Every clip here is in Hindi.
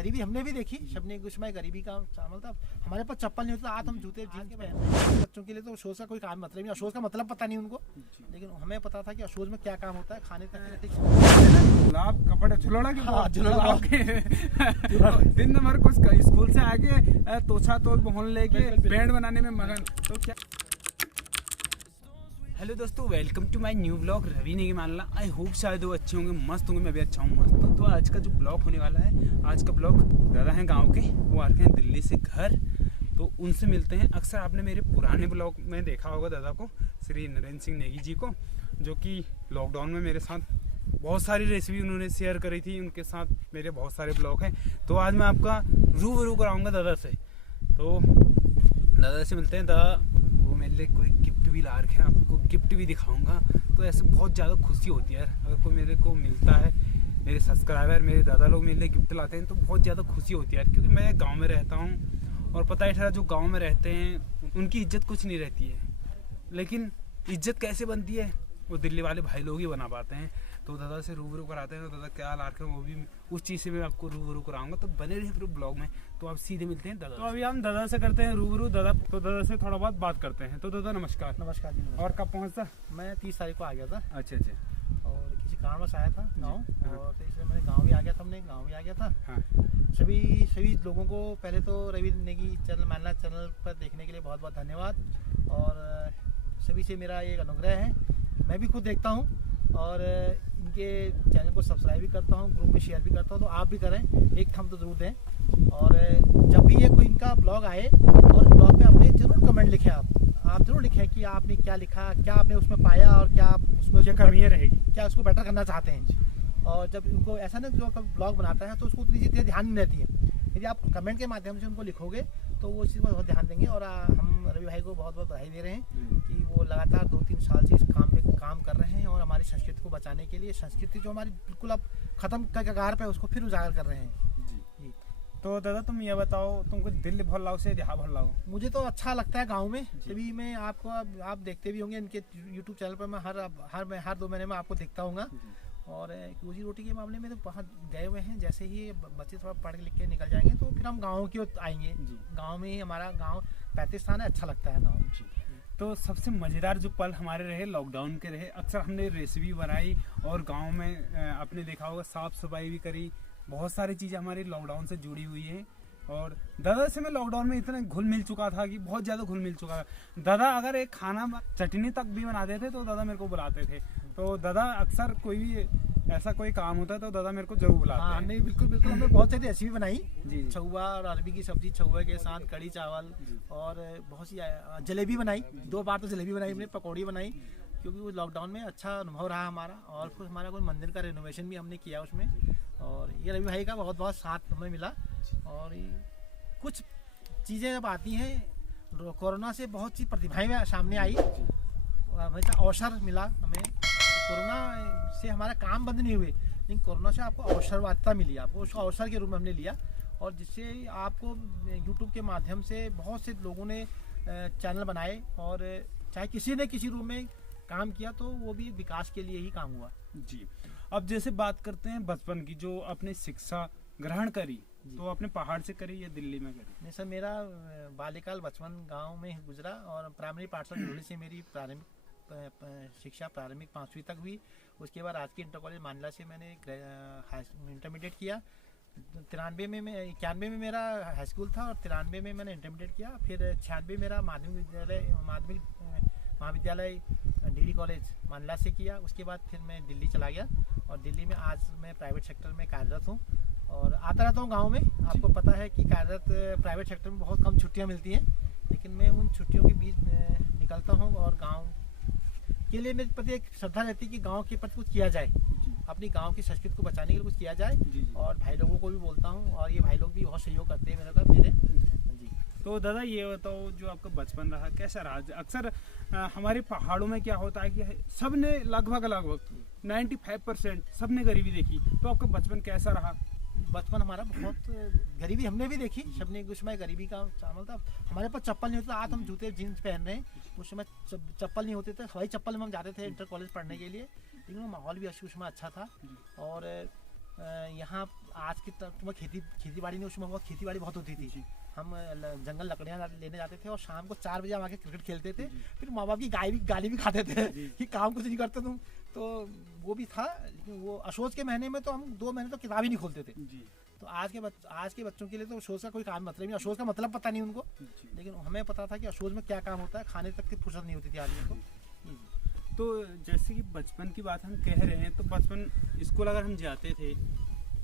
गरीबी हमने भी देखी, सबने उस समय गरीबी का शामिल था। हमारे पास चप्पल नहीं होता, आज हम जूते जीन के पहन रहे हैं। बच्चों के लिए तो अफसोस का कोई काम मतलब नहीं, अफसोस का मतलब पता नहीं उनको, लेकिन हमें पता था कि अफसोस में क्या काम होता है। खाने तक गुलाब कपड़े झुलड़ा के हाँ, झुलड़ा के दिन भर कुछ स्कूल से आके तोछा तोल मोहल्ले के बैंड बनाने में मगन। तो क्या हेलो दोस्तों, welcome to my new blog. Ravi ने मानला। आई होप शायद वो अच्छे होंगे, मस्त होंगे, मैं भी अच्छा हूँ, मस्त हूँ। तो आज का जो ब्लॉग होने वाला है, आज का ब्लॉग दादा हैं गांव के, वो आ रखे हैं दिल्ली से घर, तो उनसे मिलते हैं। अक्सर आपने मेरे पुराने ब्लॉग में देखा होगा दादा को, श्री नरेंद्र सिंह नेगी जी को, जो कि लॉकडाउन में मेरे साथ बहुत सारी रेसिपी उन्होंने शेयर करी थी। उनके साथ मेरे बहुत सारे ब्लॉग हैं। तो आज मैं आपका रूबरू कराऊंगा दादा से। तो दादा से मिलते हैं। दादा वो मेरे लिए कोई गिफ्ट भी ला रखे हैं, आपको गिफ्ट भी दिखाऊंगा। तो ऐसे बहुत ज़्यादा खुशी होती है यार, अगर कोई मेरे को मिलता है, मेरे सब्सक्राइबर मेरे दादा लोग मेरे लिए गिफ्ट लाते हैं, तो बहुत ज़्यादा खुशी होती है यार। क्योंकि मैं गाँव में रहता हूँ और पता ही था जो गाँव में रहते हैं उनकी इज्जत कुछ नहीं रहती है, लेकिन इज्जत कैसे बनती है वो दिल्ली वाले भाई लोग ही बना पाते हैं। तो दादा से रूबरू कराते हैं। तो दादा क्या ला रखे हैं वो भी उस चीज़ से मैं आपको रूबरू कराऊंगा, तो बने रहिए फिर ब्लॉग में। तो आप सीधे मिलते हैं दादा। तो अभी हम दादा से करते हैं रूबरू। दादा तो दादा से थोड़ा बहुत बात करते हैं। तो दादा नमस्कार। नमस्कार जी। और कब पहुँचता? मैं 30 तारीख को आ गया था। अच्छा अच्छा। और किसी कारणवश आया था गाँव, हाँ। और तो इसलिए मैंने गाँव भी आ गया था, हमने गाँव भी आ गया था। हाँ। सभी लोगों को पहले तो रवि नेगी चैनल मानला चैनल पर देखने के लिए बहुत बहुत धन्यवाद। और सभी से मेरा एक अनुग्रह है, मैं भी खुद देखता हूँ और इनके चैनल को सब्सक्राइब भी करता हूँ, ग्रुप में शेयर भी करता हूँ। तो आप भी करें, एक थंब तो जरूर दें। और जब भी ये कोई इनका ब्लॉग आए और ब्लॉग में अपने जरूर कमेंट लिखें। आप जरूर लिखें कि आपने क्या लिखा, क्या आपने उसमें पाया और क्या आप उसमें क्या कमियाँ रहेगी, क्या उसको बेटर करना चाहते हैं। और जब उनको ऐसा ना जो ब्लॉग बनाता है तो उसको उतनी चीज़ें ध्यान नहीं रहती है। यदि आप कमेंट के माध्यम से उनको लिखोगे तो वो इस चीज़ पर बहुत ध्यान देंगे। और हम रवि भाई को बहुत बहुत बधाई दे रहे हैं कि वो लगातार 2-3 साल से इस काम में काम कर रहे हैं और हमारी संस्कृति को बचाने के लिए, संस्कृति जो हमारी बिल्कुल अब खत्म का कगार पे, उसको फिर उजागर कर रहे हैं जी। तो दादा तुम ये बताओ, तुमको दिल्ली भर लाओ से यहाँ भर लाओ? मुझे तो अच्छा लगता है गांव में। तभी मैं आपको, आप देखते भी होंगे इनके यूट्यूब चैनल पर, मैं हर 2 महीने में आपको देखता हूँगा। और रोजी रोटी के मामले में तो वहाँ गए हुए हैं। जैसे ही बच्चे थोड़ा पढ़ लिख के निकल जाएंगे तो फिर हम गाँव की ओर आएंगे। गाँव में ही हमारा गाँव पैतृक स्थान है, अच्छा लगता है गाँव जी। तो सबसे मज़ेदार जो पल हमारे रहे लॉकडाउन के रहे। अक्सर हमने रेसिपी बनाई और गांव में आपने देखा होगा साफ़ सफाई भी करी। बहुत सारी चीज़ें हमारी लॉकडाउन से जुड़ी हुई हैं। और दादा से मैं लॉकडाउन में इतना घुल मिल चुका था कि बहुत ज़्यादा घुल मिल चुका था। दादा अगर एक खाना चटनी तक भी बनाते थे तो दादा मेरे को बुलाते थे। तो दादा अक्सर कोई भी ऐसा कोई काम होता है तो दादा मेरे को जरूर बुलाते हैं। नहीं बिल्कुल बिल्कुल, हमने बहुत सारी रेसिपी बनाई जी। छुआ और अरबी की सब्जी, छुआ के साथ कड़ी चावल, और बहुत सी जलेबी बनाई। 2 बार तो जलेबी बनाई हमने, पकौड़ी बनाई, क्योंकि वो लॉकडाउन में अच्छा अनुभव रहा हमारा। और फिर हमारा कोई मंदिर का रेनोवेशन भी हमने किया उसमें। और ये रवि भाई का बहुत बहुत साथ हमें मिला। और कुछ चीज़ें जब आती हैं, कोरोना से बहुत सी प्रतिभाएं सामने आई, हमेशा अवसर मिला हमें। कोरोना से हमारा काम बंद नहीं हुए, लेकिन कोरोना से आपको अवसरवादिता मिली, आपको उसको अवसर के रूप में हमने लिया। और जिससे आपको यूट्यूब के माध्यम से बहुत से लोगों ने चैनल बनाए, और चाहे किसी ने किसी रूप में काम किया तो वो भी विकास के लिए ही काम हुआ जी। अब जैसे बात करते हैं बचपन की, जो आपने शिक्षा ग्रहण करी तो आपने पहाड़ से करी या दिल्ली में करी? नहीं सर, मेरा बाल्यकाल बचपन गांव में ही गुजरा। और प्राइमरी पाठशाला झुलड़ी से मेरी प्रारंभिक शिक्षा प्रारंभिक 5वीं तक हुई। उसके बाद राजकीय इंटर कॉलेज मांडला से मैंने इंटरमीडिएट किया। 91 में 91 में मेरा हाई स्कूल था और 93 में मैंने इंटरमीडिएट किया। फिर 96 मेरा माध्यमिक महाविद्यालय डिग्री कॉलेज मांडला से किया। उसके बाद फिर मैं दिल्ली चला गया, और दिल्ली में आज मैं प्राइवेट सेक्टर में कार्यरत हूँ और आता रहता हूँ गांव में। आपको पता है कि कार्यरत प्राइवेट सेक्टर में बहुत कम छुट्टियाँ मिलती हैं, लेकिन मैं उन छुट्टियों के बीच निकलता हूँ और गांव के लिए मेरे प्रति एक श्रद्धा रहती है कि गांव के प्रति कुछ किया जाए, अपनी गांव की संस्कृति को बचाने के लिए कुछ किया जाए। और भाई लोगों को भी बोलता हूँ, और ये भाई लोग भी बहुत सहयोग करते हैं मेरे जी। तो दादा ये बताओ, जो आपका बचपन रहा कैसा रहा? अक्सर हमारे पहाड़ों में क्या होता है कि सबने लगभग 95% सबने गरीबी देखी। तो आपका बचपन कैसा रहा? बचपन हमारा बहुत, गरीबी हमने भी देखी, सबने उस समय गरीबी का शामिल था। हमारे पास चप्पल नहीं होता, आज हम जूते जीन्स पहन रहे हैं। उस समय चप्पल नहीं होते थे, हवाई चप्पल में हम जाते थे इंटर कॉलेज पढ़ने के लिए, लेकिन वो माहौल भी उस समय अच्छा था। और यहाँ आज की तुम्हें खेती बाड़ी नहीं, उसमें बहुत खेती बाड़ी बहुत होती थी। हम जंगल लकड़ियाँ लेने जाते थे और शाम को 4 बजे हम आके क्रिकेट खेलते थे। फिर माँ बाप की गाली भी खाते थे कि काम कुछ नहीं करते तुम। तो वो भी था, लेकिन वो अशोच के महीने में तो हम 2 महीने तो किताब ही नहीं खोलते थे। तो आज के बच्चों के लिए तो अशोच का कोई काम मतलब नहीं, अशोच का मतलब पता नहीं उनको, लेकिन हमें पता था कि अशोच में क्या काम होता है। खाने तक की फुर्सत नहीं होती थी आदमी को। तो जैसे कि बचपन की बात हम कह रहे हैं, तो बचपन स्कूल अगर हम जाते थे,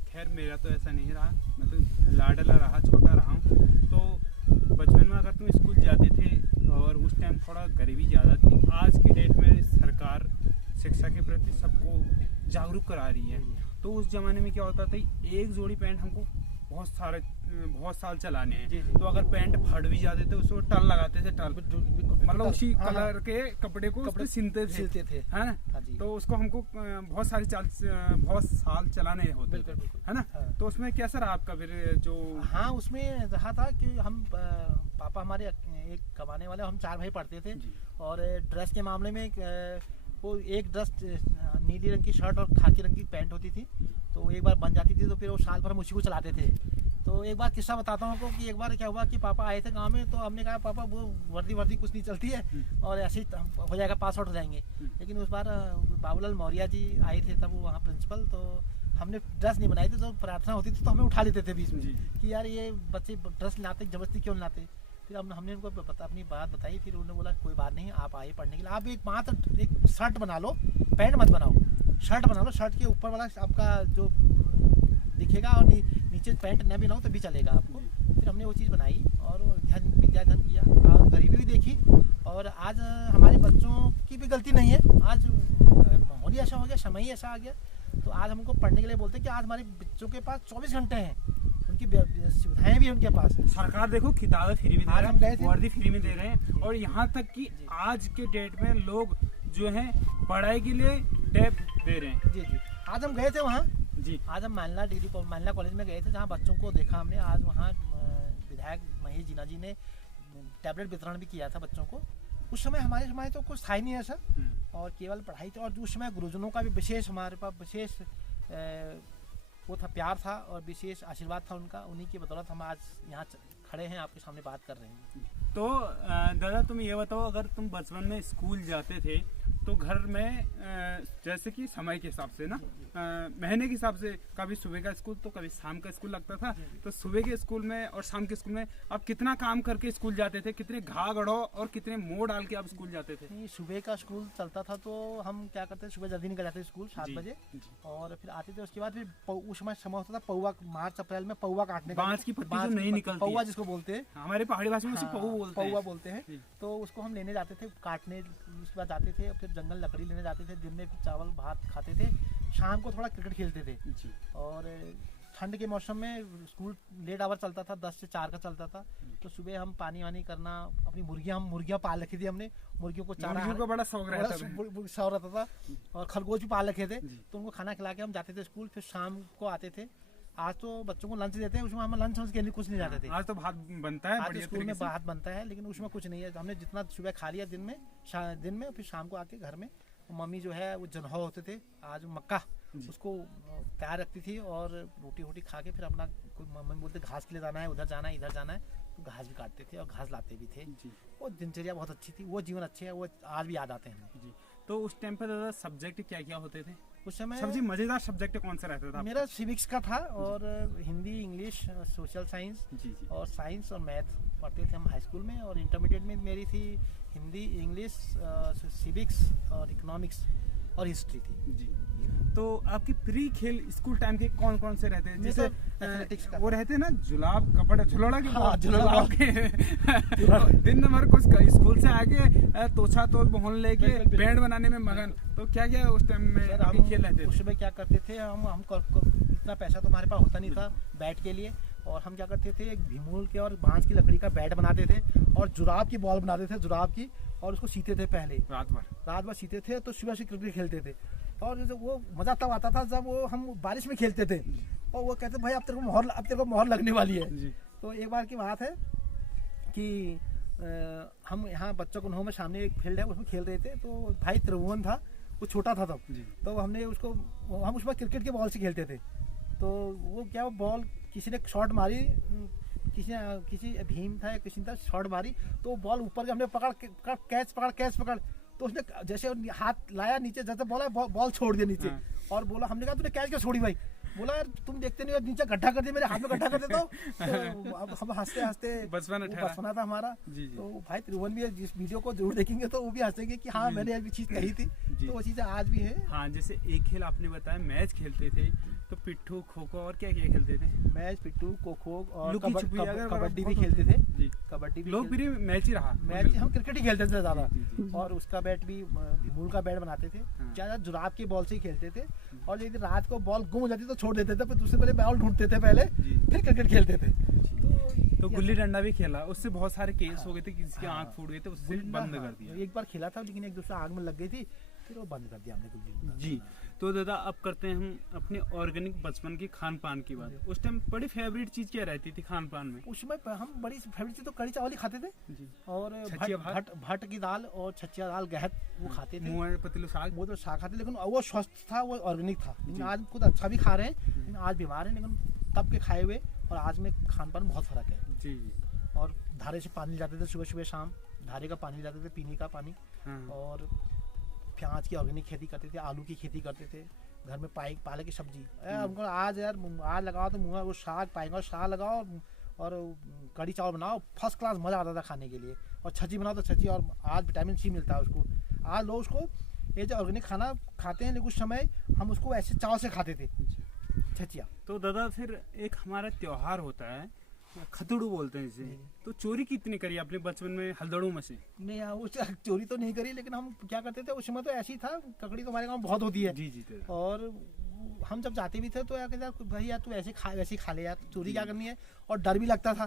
खैर मेरा तो ऐसा नहीं रहा, मैं तो लाडला रहा, छोटा रहा हूँ। तो बचपन में अगर तुम स्कूल जाते थे और उस टाइम थोड़ा गरीबी ज़्यादा थी। आज की डेट में सरकार शिक्षा के प्रति सबको जागरूक करा रही है। तो उस ज़माने में क्या होता था, एक जोड़ी पैंट हमको बहुत साल चलाने हैं। तो अगर पैंट फट भी जाते थे उसको टल लगाते थे, टल मतलब उसी कलर के कपड़े को सिलते थे, है ना। तो उसको हमको बहुत साल चलाने होते थे, है ना। तो उसमें क्या सर आपका फिर जो उसमें रहा था कि हम पापा हमारे एक कमाने वाले, हम 4 भाई पढ़ते थे। और ड्रेस के मामले में वो एक ड्रेस नीली रंग की शर्ट और खाकी रंग की पैंट होती थी। तो एक बार बन जाती थी तो फिर वो साल भर हम उसी को चलाते थे। तो एक बार किस्सा बताता हूँ आपको कि एक बार क्या हुआ कि पापा आए थे गांव में। तो हमने कहा पापा वो वर्दी कुछ नहीं चलती है और ऐसे ही हो जाएगा, पास आउट हो जाएंगे। लेकिन उस बार बाबूलाल मौर्य जी आए थे, तब वो वहाँ प्रिंसिपल। तो हमने ड्रेस नहीं बनाई थी, तो प्रार्थना होती थी तो हमें उठा लेते थे बीच में कि यार ये बच्चे ड्रेस लाते जबरदस्ती क्यों लाते। फिर हमने उनको अपनी बात बताई। फिर उन्होंने बोला कोई बात नहीं, आप आए पढ़ने के लिए, आप एक शर्ट बना लो, पैंट मत बनाओ, शर्ट बना लो। शर्ट के ऊपर वाला आपका जो दिखेगा और नीचे पैंट न भी ना हो तो भी चलेगा आपको। फिर हमने वो चीज़ बनाई और विद्याधन किया और गरीबी भी देखी। और आज हमारे बच्चों की भी गलती नहीं है, आज माहौल ही ऐसा हो गया, समय ही ऐसा आ गया। तो आज हमको पढ़ने के लिए बोलते हैं कि आज हमारे बच्चों के पास 24 घंटे हैं, उनकी सुविधाएं भी उनके पास। सरकार देखो किताबें फ्री में दे रहे हैं, वर्दी फ्री में दे रहे हैं। और यहाँ तक कि आज के डेट में लोग जो हैं पढ़ाई के लिए टैब दे रहे हैं। जी आज हम गए थे वहाँ आज हम मानला कॉलेज में गए थे, जहाँ बच्चों को देखा हमने। आज वहाँ विधायक महेश जीना जी ने टैबलेट वितरण भी किया था बच्चों को। उस समय हमारे समय तो कुछ था ही नहीं ऐसा, और केवल पढ़ाई थी। और उस समय गुरुजनों का भी विशेष हमारे पास विशेष वो था, प्यार था और विशेष आशीर्वाद था उनका। उन्हीं की बदौलत हम आज यहाँ खड़े हैं, आपके सामने बात कर रहे हैं। तो दादा तुम ये बताओ, अगर तुम बचपन में स्कूल जाते थे तो घर में जैसे कि समय के हिसाब से ना, महीने के हिसाब से, कभी सुबह का स्कूल तो कभी शाम का स्कूल लगता था। तो सुबह के स्कूल में और शाम के स्कूल में आप कितना काम करके स्कूल जाते थे, कितने घा गढ़ो और कितने मोड़ डाल के आप स्कूल जाते थे? नहीं, सुबह का स्कूल चलता था तो हम क्या करते थे, सुबह जल्दी निकल जाते थे स्कूल 7 बजे और फिर आते थे। उसके बाद फिर उस समय होता था पौवा, मार्च अप्रैल में पौवा काटने का, बांस की पत्ती जो नहीं निकलती, पौवा जिसको बोलते हैं हमारे पहाड़ी भाषा में उसे पौवा बोलते हैं। तो उसको हम लेने जाते थे काटने। उसके बाद जाते थे, फिर जंगल लकड़ी लेने जाते थे। दिन में चावल भात खाते थे, शाम को थोड़ा क्रिकेट खेलते थे। और ठंड के मौसम में स्कूल लेट आवर चलता था, 10 से 4 का चलता था। तो सुबह हम पानी वानी करना, अपनी मुर्गियाँ पाल रखी थी हमने। मुर्गियों को चारा का बड़ा शौक रहता था और खरगोश भी पाल रखे थे। तो उनको खाना खिला के हम जाते थे स्कूल। फिर शाम को आते थे। आज तो बच्चों को लंच देते हैं, उसमें हम लंच के लिए कुछ नहीं जाते थे। आज तो भात बनता है, आज स्कूल में भात बनता है, लेकिन उसमें कुछ नहीं है। हमने जितना सुबह खा लिया दिन में, फिर शाम को आके घर में मम्मी जो है वो जनहो होते थे, आज मक्का, उसको तैयार रखती थी और रोटी खा के फिर अपना, मम्मी बोलते घास के लिए जाना है, उधर जाना है, इधर जाना है, तो घास भी काटते थे और घास लाते भी थे। वो दिनचर्या बहुत अच्छी थी, वो जीवन अच्छे है, वो आज भी याद आते हैं हमें। तो उस टाइम पर दादा सब्जेक्ट क्या क्या होते थे उस समय? सबसे मजेदार सब्जेक्ट कौन सा रहता था? मेरा सिविक्स का था और हिंदी, इंग्लिश, सोशल साइंस और साइंस और मैथ पढ़ते थे हम हाई स्कूल में। और इंटरमीडिएट में मेरी थी हिंदी, इंग्लिश, सिविक्स और इकोनॉमिक्स और हिस्ट्री थी। तो आपके प्री खेल स्कूल टाइम के कौन कौन से रहते हैं? जैसे एथलेटिक्स का वो रहते हैं ना, जुलाब कपड़ा झुलोड़ा के झुलोड़ा दिन भर कुछ स्कूल से आके तोछा तोल मोहन लेके बैंड बनाने में मगन। तो क्या क्या उस टाइम में आपके खेल रहते थे? उस समय क्या करते थे हम इतना पैसा तो हमारे पास होता नहीं था बैट के लिए। और हम क्या करते थे, एक भीमूल के और बांस की लकड़ी का बैट बनाते थे और जुराब की बॉल बनाते थे, जुराब की, और उसको सीते थे। पहले रात भर सीते थे। तो सुबह से क्रिकेट खेलते थे। और जैसे वो मज़ा तब आता था जब वो हम बारिश में खेलते थे और वो कहते भाई अब तेरे को मोहर लगने वाली है। तो एक बार की बात है कि हम यहाँ बच्चों को में सामने एक फील्ड है, उसमें खेल रहे थे। तो भाई त्रिभुवन था, वो छोटा था तब। तो हम उसमें क्रिकेट के बॉल से खेलते थे। तो वो क्या, वो बॉल किसी ने शॉट मारी, किसी भीम था या किसी ने शॉट मारी, तो वो बॉल ऊपर के हमने कैच पकड़, तो उसने जैसे हाथ लाया नीचे, जैसे बोला बॉल छोड़ दिया नीचे। और बोला, हमने कहा तूने कैच क्यों छोड़ी भाई? बोला यार तुम देखते नहीं हो, नीचे गड्ढा कर दिया, मेरे हाथ में गड्ढा कर देता हूँ। तो अब हम हंसते बचपना था हमारा। तो भाई त्रिभुवन भी जिस वीडियो को जरूर देखेंगे तो वो भी हंसेंगे कि हाँ मैंने ये चीज कही थी, तो वो चीजें आज भी है। हाँ, जैसे एक खेल आपने बताया मैच खेलते थे, तो पिट्ठू, खो खो और क्या क्या खेलते थे? मैच, पिट्ठू, खो और कबड्डी भी खेलते थे। कबड्डी भी लोग भी मैच ही रहा, मैच हम क्रिकेट ही खेलते थे ज्यादा। और उसका बैट भी भीमूल का बैट बनाते थे, ज्यादा जुराब की बॉल से ही खेलते थे। और यदि रात को बॉल गुम हो जाती तो छोड़ देते थे, फिर दूसरे पहले बॉल ढूंढते थे पहले, फिर क्रिकेट खेलते थे। तो गुल्ली डंडा भी खेला, उससे बहुत सारे केस हो गए थे, किसी की आंख फूट गई थी, उससे बंद कर दिया। एक बार खेला था लेकिन एक दूसरे आग में लग गई थी, फिर वो बंद कर दिया हमने गुल्ली। जी, तो दादा अब करते हैं हम अपने ऑर्गेनिक बचपन की खान पान की बात। उस टाइम बड़ी फेवरेट चीज क्या रहती थी खान पान में? उसमें हम बड़ी फेवरेट चीज तो कड़ी चावल ही खाते थे जी। और भट की दाल और छचिया दाल गहत वो खाते थे। पतीलू साग, वो तो साग खाते, लेकिन वो स्वस्थ था, वो ऑर्गेनिक था। लेकिन आज खुद अच्छा भी खा रहे हैं, लेकिन आज बीमार है, लेकिन तब के खाए हुए और आज में खान पान बहुत फर्क है जी। और धारे से पानी लाते थे सुबह शाम, धारे का पानी लाते थे, पीने का पानी। और प्याज की ऑर्गेनिक खेती करते थे, आलू की खेती करते थे, घर में पालक की सब्जी। हमको आज लगाओ तो मुँह वो साग पाएंगे, साग लगाओ और कड़ी चावल बनाओ, फर्स्ट क्लास मज़ा आता था खाने के लिए। और छची बनाओ तो छची, और आज विटामिन सी मिलता है उसको। आज लोग उसको ये जो ऑर्गेनिक खाना खाते हैं, लेकिन उस समय हम उसको ऐसे चाव से खाते थे छचिया। तो दादा फिर एक हमारा त्योहार होता है खतड़ू बोलते हैं इसे, तो चोरी कितनी करी आपने बचपन में हलदड़ों में से? नहीं, उस चोरी तो नहीं करी, लेकिन हम क्या करते थे उस समय तो ऐसी था, ककड़ी तो हमारे गाँव बहुत होती है जी जी। और हम जब जाते भी थे तो यार कहते भाई यार तू वैसे खा ले यार, चोरी क्या करनी है। और डर भी लगता था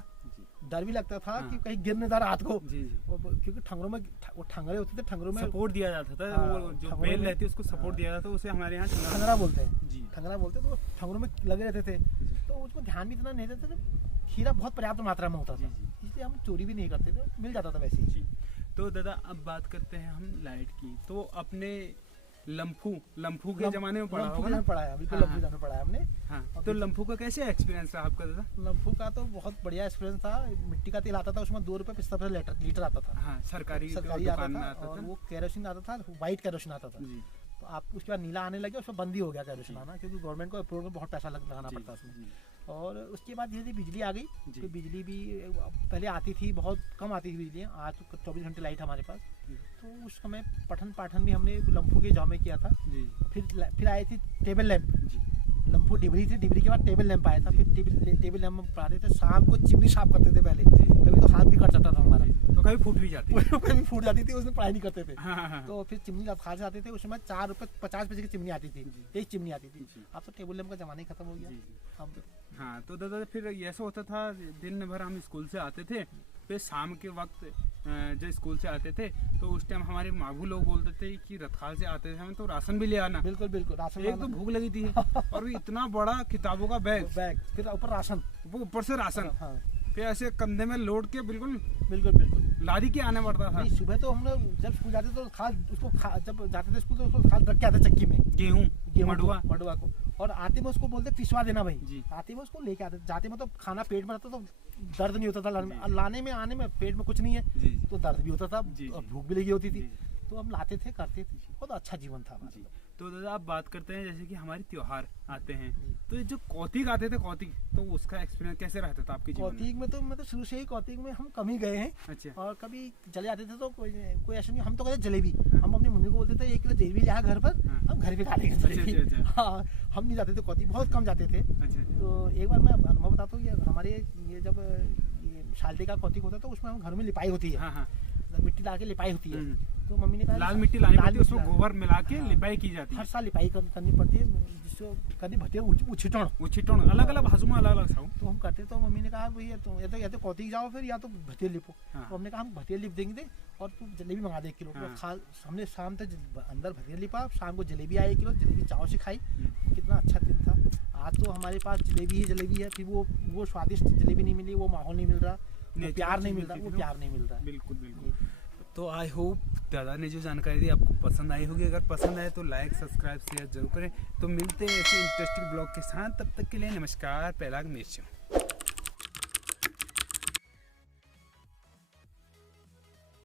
कि कहीं गिर नहीं था रात को, क्योंकि ठंगरों में वो ठंगरे होते थे, ठंगरों में सपोर्ट दिया जाता था। वो जो बेल रहती है उसको सपोर्ट दिया जाता था, उसे हमारे यहाँ ठंगरा बोलते हैं जी। ठंगरा बोलते, तो ठंगरों में लगे रहते थे, तो उसमें ध्यान भी इतना नहीं देते थे। खीरा बहुत पर्याप्त मात्रा में होता था, इसलिए हम चोरी भी नहीं करते थे, मिल जाता था वैसे ही। तो दादा अब बात करते हैं हम लाइट की। तो अपने लम्फू के जमाने में पढ़ा होगा? पढ़ा है, बिल्कुल लम्फू जाने पढ़ा है हमने। हाँ, तो लम्फू का कैसे एक्सपीरियंस रहा आपका दादा? लम्फू का तो बहुत बढ़िया एक्सपीरियंस था। मिट्टी का तेल आता था, उसमें 2 रुपए 75 लीटर आता था। हाँ, सरकारी आता था। और वो केरोसिन आता था, व्हाइट केरोसिन आता था। तो आप उसके बाद नीला आने लगे, उसमें बंद ही हो गया केरोसिन आना, क्योंकि गवर्नमेंट को अप्रूवल में बहुत पैसा लगाना पड़ता उसमें। और उसके बाद धीरे धीरे बिजली आ गई, तो बिजली भी पहले आती थी, बहुत कम आती थी बिजली। आज तो 24 घंटे लाइट हमारे पास। तो उस समय पठन पाठन भी हमने लम्फू के जाम में किया था। फिर आई थी टेबल लैंप। लम्फू डिबरी थी, डिबरी के बाद टेबल लैंप आया था। फिर टेबल लैंप में पढ़ाते थे, शाम को चिमनी साफ करते थे पहले। कभी तो हाथ भी कट जाता था हमारा, तो कभी फूट भी जाती कभी फूट जाती थी, उसमें पढ़ाई नहीं करते थे। तो फिर चिमनी खा जाते थे। उस समय 4 रुपए 50 पैसे की चिमनी आती थी, एक चिमनी आती थी। अब तो टेबल लैंप का जमाना ही खत्म हो गया। हाँ, तो दादा फिर ऐसा होता था, दिन भर हम स्कूल से आते थे, फिर शाम के वक्त जब स्कूल से आते थे तो उस टाइम हमारे माघू लोग बोलते थे कि रतखाल से आते थे हमें तो राशन भी ले आना। बिल्कुल राशन। एक तो भूख लगी थी और इतना बड़ा किताबों का बैग, फिर ऊपर राशन, वो ऊपर से राशन। फिर ऐसे कंधे में लोड के बिल्कुल लादी के आने पड़ता था। सुबह तो हम लोग जब स्कूल जाते तो खाल उसको जब जाते थे स्कूल तो उसको खाल रख के आते चक्की में, गेहूं मडुआ को। और आते में उसको बोलते पिसवा देना भाई। आते में उसको लेके आते, जाते में तो खाना पेट में रहता तो दर्द नहीं होता था। लाने में आने में पेट में कुछ नहीं है तो दर्द भी होता था और भूख भी लगी होती थी। तो हम लाते थे, करते थे, बहुत अच्छा जीवन था हमारा। तो दादा आप बात करते हैं जैसे कि हमारे त्योहार आते हैं, तो जो कौतिक आते थे, कौतिक, तो उसका एक्सपीरियंस कैसे रहता था आपके जीवन में? कौतिक में तो मैं तो शुरू से ही कौतिक में हम कम ही गए हैं। अच्छा। और कभी चले जाते थे तो कोई ऐसा नहीं, हम तो कहते जलेबी। हम अपनी मम्मी को बोलते थे 1 किलो जलेबी ले आ घर पर, हम घर पे खा लेंगे जलेबी। हाँ, हम नहीं जाते थे कौतिक, बहुत कम जाते थे। तो एक बार मैं अनुभव बताता हूँ, हमारे ये जब शादी का कौतिक होता है तो उसमें हम घर में लिपाई होती है, मिट्टी ला के लिपाई होती है। तो मम्मी ने कहा लाल मिट्टी लानी पड़ती है, उसमें गोबर मिला के लिपाई की जाती है। हर साल लिपाई करनी पड़ती है, जिसको करनी भट्टी उछिटण अलग अलग भाषा में अलग अलग। तो हम करते, तो मम्मी ने कहा भैया तो या तो कौतिक जाओ फिर, या तो भटिया लिपो। तो हमने कहा हम भटिया लिप देंगे और तू जलेबी मंगा दे 1 किलो। हमने शाम तक अंदर भटिया लिपा, शाम को जलेबी आई 1 किलो, जलेबी चाव से खाई। कितना अच्छा दिन था। आज तो हमारे पास जलेबी है, फिर वो स्वादिष्ट जलेबी नहीं मिली, वो माहौल नहीं मिल रहा, वो प्यार नहीं मिल रहा। बिल्कुल। तो आई होप दादा ने जो जानकारी दी आपको पसंद आई होगी। अगर पसंद आए तो लाइक सब्सक्राइब शेयर जरूर करें। तो मिलते हैं ऐसे इंटरेस्टिंग ब्लॉग के साथ, तब तक के लिए नमस्कार। पहला मिर्च।